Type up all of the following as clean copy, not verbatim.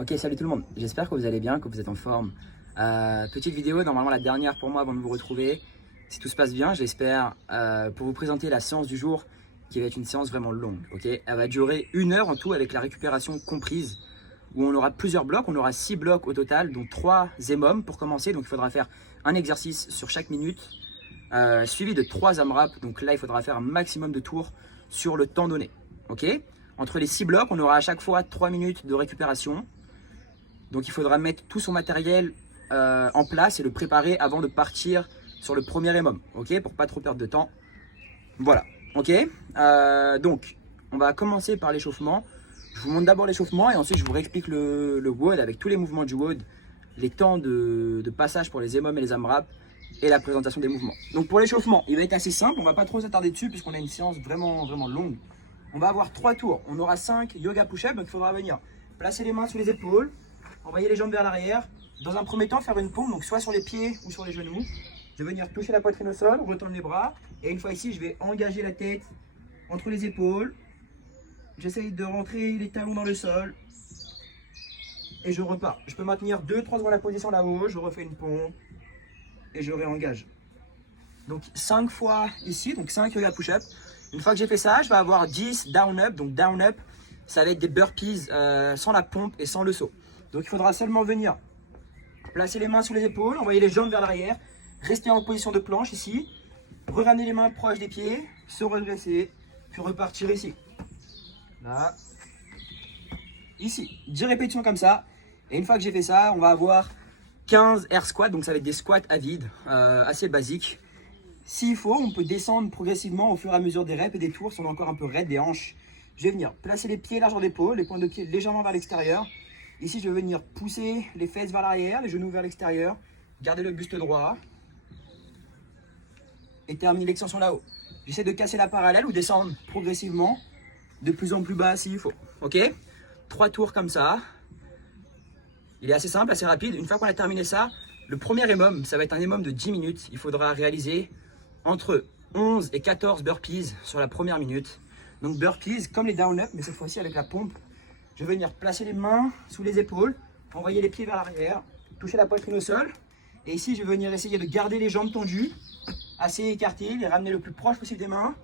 Ok, salut tout le monde. J'espère que vous allez bien, que vous êtes en forme. Petite vidéo, normalement la dernière pour moi avant de vous retrouver. Si tout se passe bien, j'espère, pour vous présenter la séance du jour qui va être une séance vraiment longue. Ok, elle va durer 1 heure en tout avec la récupération comprise, où on aura plusieurs blocs. On aura 6 blocs au total, dont 3 EMOM pour commencer. Donc il faudra faire un exercice sur chaque minute, suivi de 3 AMRAP. Donc là, il faudra faire un maximum de tours sur le temps donné. Ok, entre les 6 blocs, on aura à chaque fois 3 minutes de récupération. Donc il faudra mettre tout son matériel en place et le préparer avant de partir sur le premier EMOM, ok, pour pas trop perdre de temps. Voilà, ok. Donc on va commencer par l'échauffement. Je vous montre d'abord l'échauffement et ensuite je vous réexplique le WOD avec tous les mouvements du WOD, les temps de passage pour les EMOM et les AMRAP et la présentation des mouvements. Donc pour l'échauffement, il va être assez simple, on va pas trop s'attarder dessus puisqu'on a une séance vraiment longue. On va avoir 3 tours, on aura 5 yoga push-up, donc il faudra venir placer les mains sous les épaules, envoyer les jambes vers l'arrière. Dans un premier temps, faire une pompe, donc soit sur les pieds ou sur les genoux. Je vais venir toucher la poitrine au sol, retendre les bras. Et une fois ici, je vais engager la tête entre les épaules. J'essaye de rentrer les talons dans le sol. Et je repars. Je peux maintenir 2-3 secondes la position là-haut. Je refais une pompe. Et je réengage. Donc 5 fois ici, donc 5 yoga push-up. Une fois que j'ai fait ça, je vais avoir 10 down-up. Donc down-up, ça va être des burpees sans la pompe et sans le saut. Donc il faudra seulement venir placer les mains sous les épaules, envoyer les jambes vers l'arrière, rester en position de planche ici, ramener les mains proches des pieds, se redresser, puis repartir ici. Là, ici. 10 répétitions comme ça. Et une fois que j'ai fait ça, on va avoir 15 air squats, donc ça va être des squats à vide, assez basiques. S'il faut, on peut descendre progressivement au fur et à mesure des reps et des tours si on est encore un peu raide des hanches. Je vais venir placer les pieds largeur d'épaule, les pointes de pied légèrement vers l'extérieur. Ici, je vais venir pousser les fesses vers l'arrière, les genoux vers l'extérieur, garder le buste droit et terminer l'extension là-haut. J'essaie de casser la parallèle ou descendre progressivement de plus en plus bas s'il faut. Ok, 3 tours comme ça. Il est assez simple, assez rapide. Une fois qu'on a terminé ça, le premier EMOM, ça va être un EMOM de 10 minutes. Il faudra réaliser entre 11 et 14 burpees sur la première minute. Donc burpees comme les down-up, mais cette fois-ci avec la pompe. Je vais venir placer les mains sous les épaules, envoyer les pieds vers l'arrière, toucher la poitrine au sol. Et ici, je vais venir essayer de garder les jambes tendues, assez écartées, les ramener le plus proche possible des mains,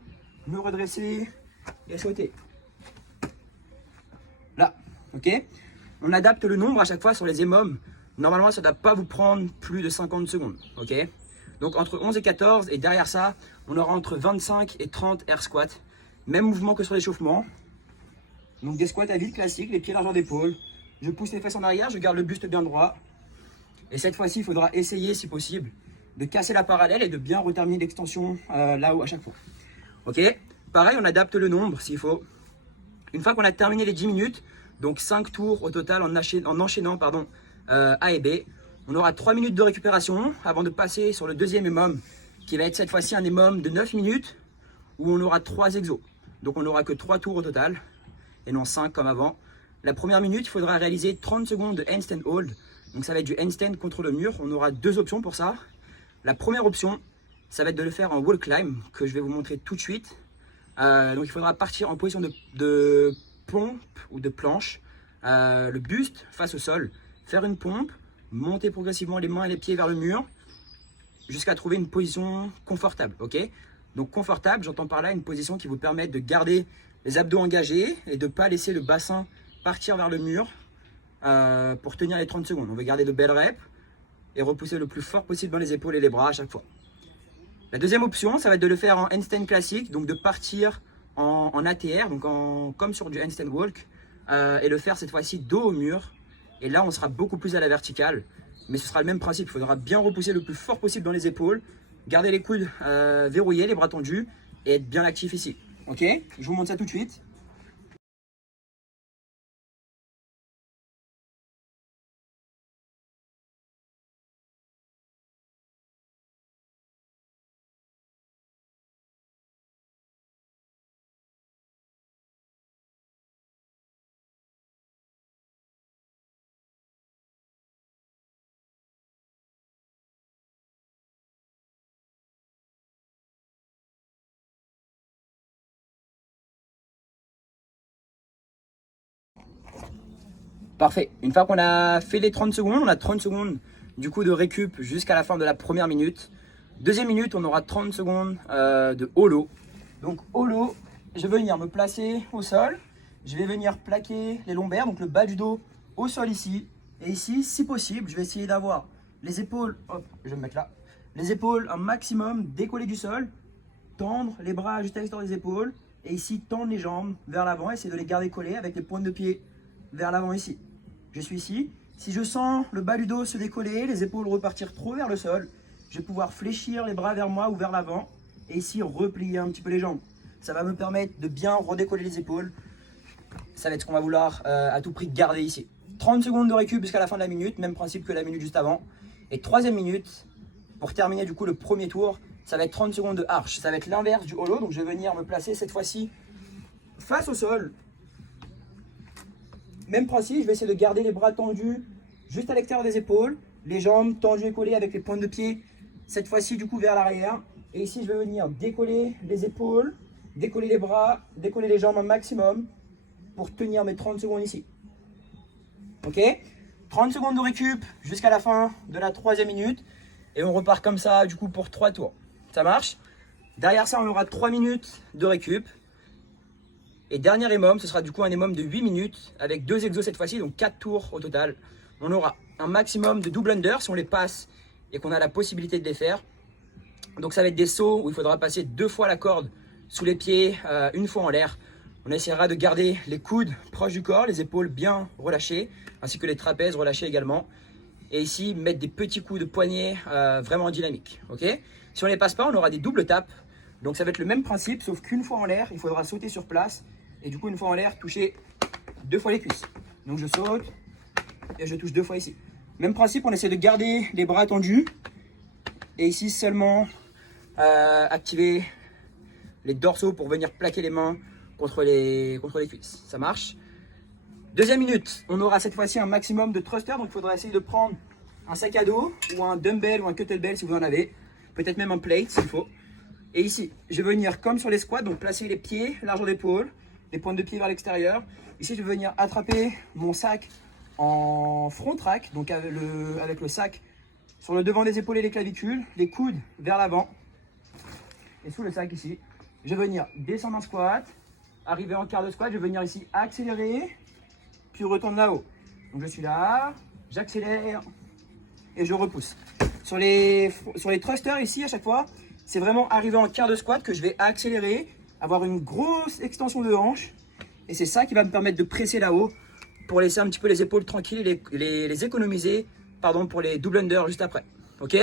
me redresser et sauter. Là, ok. On adapte le nombre à chaque fois sur les EMOM. Normalement, ça ne doit pas vous prendre plus de 50 secondes, ok. Donc entre 11 et 14, et derrière ça, on aura entre 25 et 30 air squats. Même mouvement que sur l'échauffement. Donc des squats à vide classiques, les pieds largeur d'épaule. Je pousse les fesses en arrière, je garde le buste bien droit. Et cette fois-ci, il faudra essayer, si possible, de casser la parallèle et de bien reterminer l'extension là-haut à chaque fois. Ok. Pareil, on adapte le nombre s'il faut. Une fois qu'on a terminé les 10 minutes, donc 5 tours au total en enchaînant A et B, on aura 3 minutes de récupération avant de passer sur le deuxième EMOM, qui va être cette fois-ci un EMOM de 9 minutes, où on aura 3 exos. Donc on n'aura que 3 tours au total, et non 5 comme avant. La première minute, il faudra réaliser 30 secondes de handstand hold. Donc ça va être du handstand contre le mur. On aura 2 options pour ça. La première option, ça va être de le faire en wall climb, que je vais vous montrer tout de suite. Donc il faudra partir en position de pompe ou de planche, le buste face au sol, faire une pompe, monter progressivement les mains et les pieds vers le mur, jusqu'à trouver une position confortable, ok. Donc confortable, j'entends par là une position qui vous permet de garder les abdos engagés et de ne pas laisser le bassin partir vers le mur pour tenir les 30 secondes. On va garder de belles reps et repousser le plus fort possible dans les épaules et les bras à chaque fois. La deuxième option, ça va être de le faire en handstand classique, donc de partir en ATR, donc comme sur du handstand walk, et le faire cette fois-ci dos au mur. Et là, on sera beaucoup plus à la verticale, mais ce sera le même principe. Il faudra bien repousser le plus fort possible dans les épaules, garder les coudes verrouillés, les bras tendus, et être bien actif ici. Ok, je vous montre ça tout de suite. Parfait. Une fois qu'on a fait les 30 secondes, on a 30 secondes du coup de récup jusqu'à la fin de la première minute. Deuxième minute, on aura 30 secondes de holo. Donc holo, je vais venir me placer au sol. Je vais venir plaquer les lombaires, donc le bas du dos au sol ici. Et ici, si possible, je vais essayer d'avoir les épaules, hop, je vais me mettre là. Les épaules un maximum décollées du sol. Tendre les bras juste à l'extérieur des épaules. Et ici, tendre les jambes vers l'avant. Essayer de les garder collées avec les pointes de pied vers l'avant ici. Je suis ici. Si je sens le bas du dos se décoller, les épaules repartir trop vers le sol, je vais pouvoir fléchir les bras vers moi ou vers l'avant. Et ici, replier un petit peu les jambes. Ça va me permettre de bien redécoller les épaules. Ça va être ce qu'on va vouloir à tout prix garder ici. 30 secondes de récup jusqu'à la fin de la minute, même principe que la minute juste avant. Et troisième minute, pour terminer du coup le premier tour, ça va être 30 secondes de arche. Ça va être l'inverse du holo, donc je vais venir me placer cette fois-ci face au sol. Même principe, je vais essayer de garder les bras tendus juste à l'extérieur des épaules, les jambes tendues et collées avec les pointes de pied, cette fois-ci du coup vers l'arrière. Et ici, je vais venir décoller les épaules, décoller les bras, décoller les jambes un maximum pour tenir mes 30 secondes ici. Ok, 30 secondes de récup jusqu'à la fin de la troisième minute. Et on repart comme ça du coup pour 3 tours. Ça marche? Derrière ça, on aura 3 minutes de récup. Et dernier EMOM, ce sera du coup un EMOM de 8 minutes avec 2 exos cette fois-ci, donc 4 tours au total. On aura un maximum de double under si on les passe et qu'on a la possibilité de les faire. Donc ça va être des sauts où il faudra passer 2 fois la corde sous les pieds, une fois en l'air. On essaiera de garder les coudes proches du corps, les épaules bien relâchées, ainsi que les trapèzes relâchés également. Et ici, mettre des petits coups de poignet vraiment dynamiques. Okay, si on ne les passe pas, on aura des doubles tapes. Donc ça va être le même principe, sauf qu'une fois en l'air, il faudra sauter sur place. Et du coup, une fois en l'air, toucher 2 fois les cuisses. Donc je saute et je touche 2 fois ici. Même principe, on essaie de garder les bras tendus. Et ici, seulement activer les dorsaux pour venir plaquer les mains contre les cuisses. Ça marche. Deuxième minute, on aura cette fois-ci un maximum de thrusters. Donc il faudra essayer de prendre un sac à dos ou un dumbbell ou un kettlebell si vous en avez. Peut-être même un plate s'il faut. Et ici, je vais venir comme sur les squats, donc placer les pieds, largeur d'épaule, les pointes de pied vers l'extérieur. Ici, je vais venir attraper mon sac en front track, donc avec le sac sur le devant des épaules et les clavicules, les coudes vers l'avant. Et sous le sac ici, je vais venir descendre en squat, arriver en quart de squat, je vais venir ici accélérer, puis retourner là-haut. Donc je suis là, j'accélère et je repousse. Sur les thrusters ici, à chaque fois, c'est vraiment arriver en quart de squat que je vais accélérer, avoir une grosse extension de hanche. Et c'est ça qui va me permettre de presser là-haut pour laisser un petit peu les épaules tranquilles et les économiser pour les double under juste après. Ok,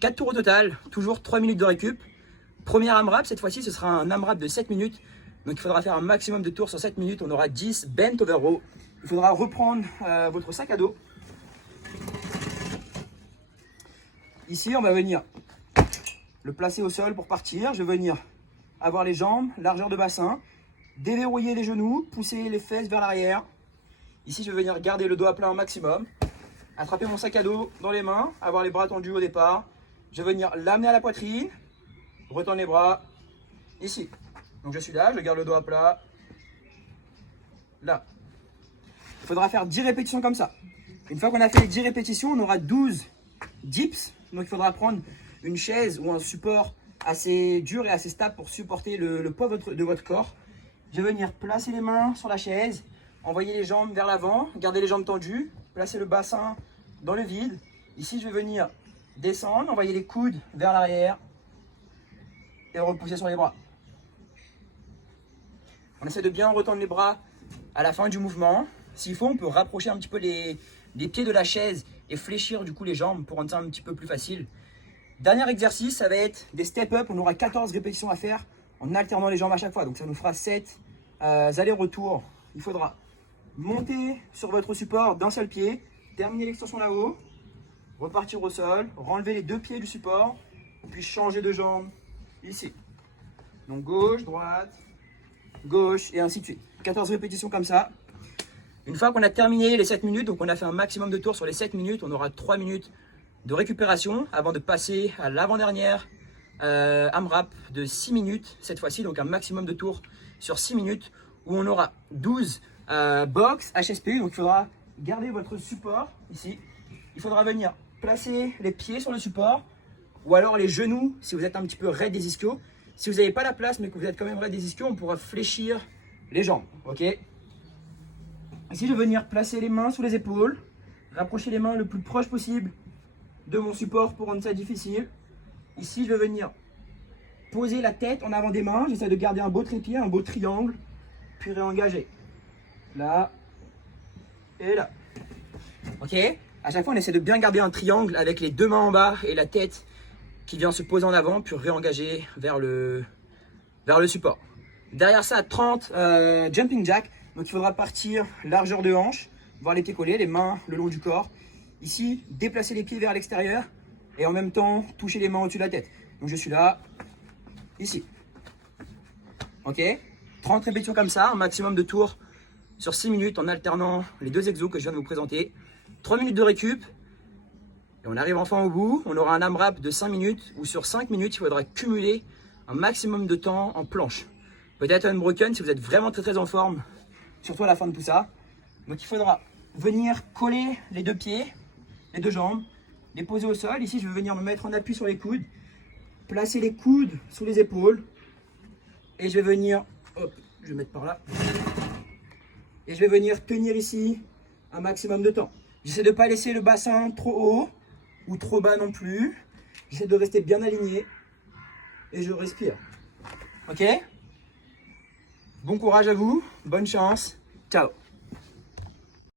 4 tours au total, toujours 3 minutes de récup. Premier AMRAP, cette fois-ci, ce sera un AMRAP de 7 minutes. Donc il faudra faire un maximum de tours sur 7 minutes. On aura 10 bent over row. Il faudra reprendre votre sac à dos. Ici, on va venir le placer au sol pour partir. Je vais venir avoir les jambes, largeur de bassin, déverrouiller les genoux, pousser les fesses vers l'arrière. Ici, je vais venir garder le dos à plat au maximum. Attraper mon sac à dos dans les mains, avoir les bras tendus au départ. Je vais venir l'amener à la poitrine, retourne les bras, ici. Donc je suis là, je garde le dos à plat, là. Il faudra faire 10 répétitions comme ça. Une fois qu'on a fait les 10 répétitions, on aura 12 dips. Donc il faudra prendre une chaise ou un support assez dur et assez stable pour supporter le poids de votre corps. Je vais venir placer les mains sur la chaise, envoyer les jambes vers l'avant, garder les jambes tendues, placer le bassin dans le vide. Ici, je vais venir descendre, envoyer les coudes vers l'arrière et repousser sur les bras. On essaie de bien retendre les bras à la fin du mouvement. S'il faut, on peut rapprocher un petit peu les pieds de la chaise et fléchir du coup les jambes pour rendre ça un petit peu plus facile. Dernier exercice, ça va être des step-up. On aura 14 répétitions à faire en alternant les jambes à chaque fois. Donc ça nous fera 7 allers-retours. Il faudra monter sur votre support d'un seul pied, terminer l'extension là-haut, repartir au sol, renlever les 2 pieds du support, puis changer de jambe ici. Donc gauche, droite, gauche et ainsi de suite. 14 répétitions comme ça. Une fois qu'on a terminé les 7 minutes, donc on a fait un maximum de tours sur les 7 minutes, on aura 3 minutes de récupération avant de passer à l'avant-dernière AMRAP de 6 minutes cette fois-ci, donc un maximum de tours sur 6 minutes où on aura 12 box HSPU, donc il faudra gardez votre support ici. Il faudra venir placer les pieds sur le support ou alors les genoux si vous êtes un petit peu raide des ischios. Si vous n'avez pas la place mais que vous êtes quand même raide des ischios, on pourra fléchir les jambes. Ok. Ici, je vais venir placer les mains sous les épaules, rapprocher les mains le plus proche possible de mon support pour rendre ça difficile. Ici, je vais venir poser la tête en avant des mains. J'essaie de garder un beau trépied, un beau triangle, puis réengager. Là et là. Ok. À chaque fois, on essaie de bien garder un triangle avec les deux mains en bas et la tête qui vient se poser en avant, puis réengager vers le support. Derrière ça, 30 jumping jack. Donc il faudra partir largeur de hanche, voir les pieds collés, les mains le long du corps. Ici, déplacer les pieds vers l'extérieur et en même temps toucher les mains au-dessus de la tête. Donc je suis là, ici. Ok. 30 répétitions comme ça, un maximum de tours sur 6 minutes en alternant les deux exos que je viens de vous présenter. 3 minutes de récup. Et on arrive enfin au bout. On aura un AMRAP de 5 minutes où sur 5 minutes, il faudra cumuler un maximum de temps en planche. Peut-être unbroken si vous êtes vraiment très en forme, surtout à la fin de tout ça. Donc il faudra venir coller les deux pieds, les deux jambes, les poser au sol. Ici, je vais venir me mettre en appui sur les coudes, placer les coudes sous les épaules. Et je vais venir, hop, je vais mettre par là. Et je vais venir tenir ici un maximum de temps. J'essaie de ne pas laisser le bassin trop haut ou trop bas non plus. J'essaie de rester bien aligné et je respire. Ok? Bon courage à vous, bonne chance, ciao!